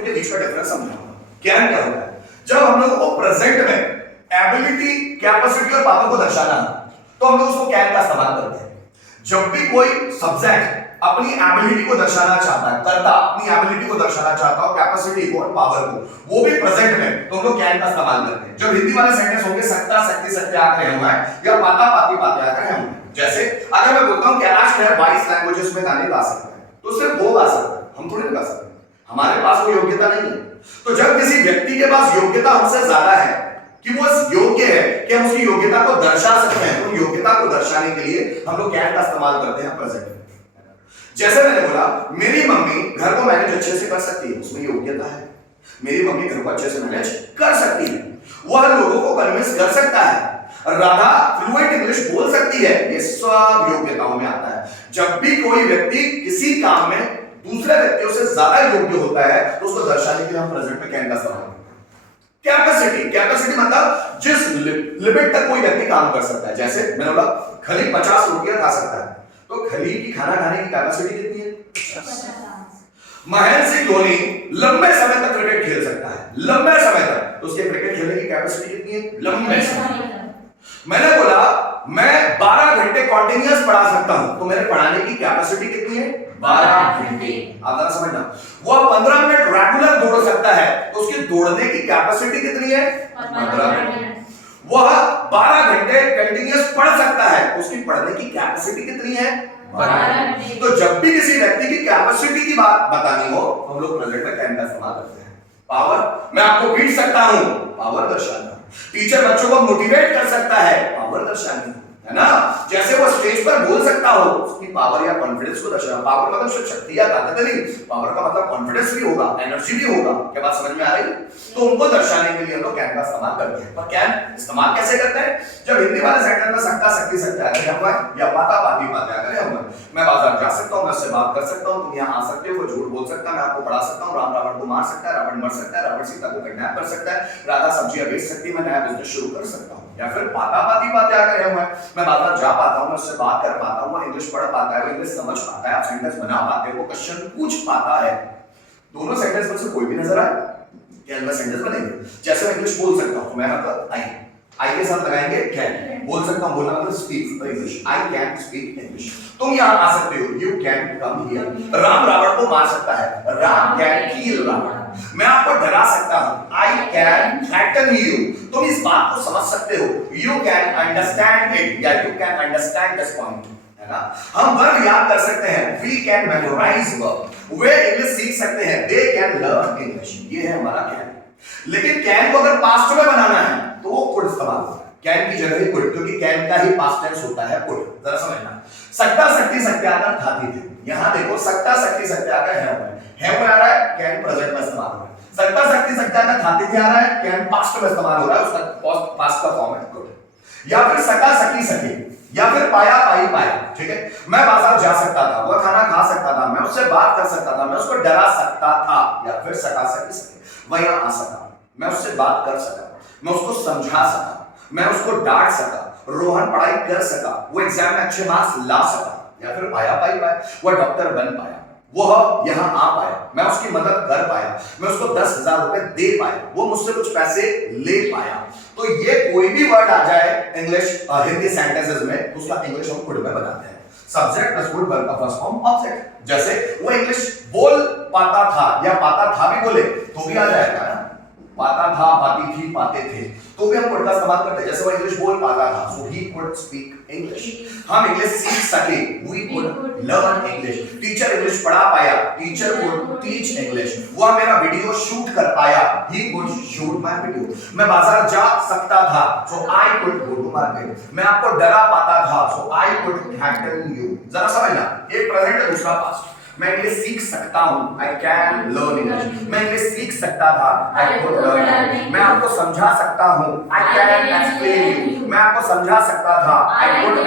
इनके बीच का डिफरेंस समझाऊंगा। कैन क्या होता है? जब हम लोगों को प्रेजेंट में एबिलिटी, कैपेसिटी और पावर को दर्शाना है तो हम लोग उसको कैन का इस्तेमाल करते हैं। जब भी कोई सब्जेक्ट अपनी एबिलिटी को दर्शाना चाहता है, कर्ता अपनी एबिलिटी को दर्शाना चाहता हो, कैपेसिटी को और पावर को, वो भी प्रेजेंट में, तो हम लोग कैन का इस्तेमाल करते हैं। जब हिंदी वाले सेंटेंस होंगे सकता, सकती, सकते आकर हम है या पाता, पाती, पाते आकर हम है। जैसे अगर मैं बोलता हूं कैलाश जो है 22 लैंग्वेजेस में गाने गा सकता है, तो सिर्फ वो गा सकता है, हम थोड़ी गा सकते हैं, हमारे पास वो योग्यता नहीं है। तो जब किसी व्यक्ति के पास योग्यता हमसे ज्यादा है कि वो योग्य है कि हम उसकी योग्यता को दर्शा सकते हैं, तो योग्यता को दर्शाने के लिए हम लोग कैन का इस्तेमाल करते हैं प्रेजेंट में। जैसे मैंने बोला मेरी मम्मी घर को मैनेज अच्छे से कर सकती है, उसमें योग्यता है। मेरी मम्मी घर को अच्छे से मैनेज कर सकती है, वह लोगों को कन्विंस कर सकता है। राधा फ्लुएंट इंग्लिश बोल सकती है, ये सब योग्यताओं में आता है। जब भी कोई व्यक्ति किसी काम में दूसरे व्यक्तियों से ज्यादा योग्य होता है तो उसको दर्शाने के लिए हम प्रेजेंट में कैन का इस्तेमाल करते हैं। कैपेसिटी, कैपेसिटी मतलब जिस लिमिट तक कोई व्यक्ति काम कर सकता है। जैसे मैंने बोला खलील 50 रोटियां खा सकता है, तो खलील की खाना खाने की कैपेसिटी कितनी है? 50। महेंद्र सिंह धोनी लंबे समय तक क्रिकेट खेल सकता है, लंबे समय तक, तो उसके क्रिकेट खेलने की कैपेसिटी कितनी है? लंबे समय। मैंने बोला मैं 12 घंटे कॉन्टिन्यूअस पढ़ा सकता हूं, तो मेरे पढ़ाने की कैपेसिटी कितनी है? 12 घंटे। आप जरा समझना, वो 15 मिनट रेगुलर दौड़ सकता है, तो उसकी दौड़ने की कैपेसिटी कितनी है? 15 मिनट। वह 12 घंटे कंटिन्यूअस पढ़ सकता है, तो उसकी पढ़ने की कैपेसिटी कितनी है? 12 घंटे। तो जब भी किसी व्यक्ति की कैपेसिटी की बात बतानी हो तो हम लोग प्रेजेंट में कैन का इस्तेमाल करते हैं। पावर, मैं आपको पीट सकता हूं, पावर दर्शाना। टीचर बच्चों को मोटिवेट कर सकता है, पावर दर्शानी है ना। जैसे वो स्टेज पर बोल सकता हो, उसकी पावर या कॉन्फिडेंस को दर्शाना। पावर मतलब सिर्फ शक्ति या ताकत नहीं, पावर का मतलब कॉन्फिडेंस भी होगा, एनर्जी भी होगा। क्या बात समझ में आ रही? तो उनको दर्शाने के लिए हम लोग कैन का इस्तेमाल करते हैं। पर कैन इस्तेमाल कैसे करते हैं? जब हिंदी वाले सेंटेंस में सकता, सकती, सकते आकर हम या पाता, पाती, पाते आकर हम, मैं बाजार जा सकता हूं, मैं उससे बात कर सकता हूं, तुम यहां आ सकते हो, वो झूठ बोल सकता है, मैं आपको पढ़ा सकता हूं, राम रावण को मार सकता है, रावण मर सकता है, रावण सीता को किडनैप कर सकता है, राधा सब्जियां बेच सकती है, मैं नया बिजनेस शुरू कर सकता हूं। या फिर पाता, पाती, पाते आकर हम, मैं बाजार जा पाता हूं, मैं उससे बात कर पाता हूं, वो इंग्लिश पढ़ पाता है, वो इंग्लिश समझ पाता है, आप सेंटेंस बना पाते हो, वो क्वेश्चन पूछ पाता है। दोनों सेंटेंस में से कोई भी नजर आए कैन में सेंटेंस बनेंगे। जैसे मैं इंग्लिश बोल सकता हूं, मैं मतलब आई के साथ लगाएंगे कैन। बोल सकता हूं, बोलना मतलब speak English, I can speak English. तुम यहां आ सकते हो, you can come here. Ram Ravan को मार सकता है, राम कैन किल रावण। मैं आपको डरा सकता हूं, आई कैन थ्रेटन यू। तुम इस बात को समझ सकते हो, यू कैन अंडरस्टैंड इट, या you can understand this point, है ना। हम वर्ब याद कर सकते हैं, वी कैन मेमोराइज वर्ब। वे इंग्लिश सीख सकते हैं, दे कैन लर्न इंग्लिश। ये है हमारा कैन। लेकिन कैन को अगर पास्ट में बनाना है तो वो कुड इस्तेमाल होता है, कैन की जगह ही कुड, क्योंकि कैन का ही पास्ट टेंस होता है कुड। जरा समझना, सकता, सकती, सकते आकर खाती थी। यहां देखो सकता, सकती, सकते आकर है आ रहा है, कैन प्रेजेंट में इस्तेमाल हो रहा है। सकता, सकती, सकते आकर खाती थी आ रहा है, कैन पास्ट में इस्तेमाल हो रहा है, उसका पास्ट का फॉर्म है कुड। या फिर सका, सकी, सके, या फिर पाया, पाई, पाया। ठीक है, मैं बाजार जा सकता था, वह खाना खा सकता था, मैं उससे बात कर सकता था, मैं उसको डरा सकता था। या फिर सका, सकी, सके, वह यहां आ सका, मैं उससे बात कर सका, मैं उसको समझा सका, मैं उसको डांट सका, रोहन पढ़ाई कर सका, वो एग्जाम में अच्छे मार्क्स ला सका। या फिर पाया, पाई, पाया, वह डॉक्टर बन पाया, वह यहां आ पाया, मैं उसकी मदद कर पाया, मैं उसको 10,000 रुपए दे पाया, वो मुझसे कुछ पैसे ले पाया। तो ये कोई भी वर्ड आ जाए इंग्लिश हिंदी सेंटेंसेस में, उसका इंग्लिश हम कुड में बनाते हैं। सब्जेक्ट प्लस वर्ब, वर्ब का फर्स्ट फॉर्म ऑब्जेक्ट। जैसे वो इंग्लिश बोल पाता था या पाता था भी बोले तो भी आ जाएगा ना, पाता था, पाती थी, पाते थे, तो भी हम कुड का इस्तेमाल करते हैं। जैसे वो इंग्लिश बोल पाता था, so he could speak English. हम इंग्लिश सीख सके, we could learn English. Teacher English पढ़ा पाया, टीचर कुड टीच इंग्लिश। वो मेरा वीडियो शूट कर पाया, he could shoot my video. मैं बाजार जा सकता था, so I could go to market. मैं आपको डरा पाता था, so I could threaten you. जरा समझना, एक प्रेजेंट है, दूसरा पास्ट। मैं इंग्लिश सीख सकता हूं, आई कैन लर्न इंग्लिश। मैं इंग्लिश सीख सकता था, आई कुड लर्न। मैं आपको समझा सकता हूं, आई कैन एक्सप्लेन यू। मैं आपको समझा सकता था, आई कुड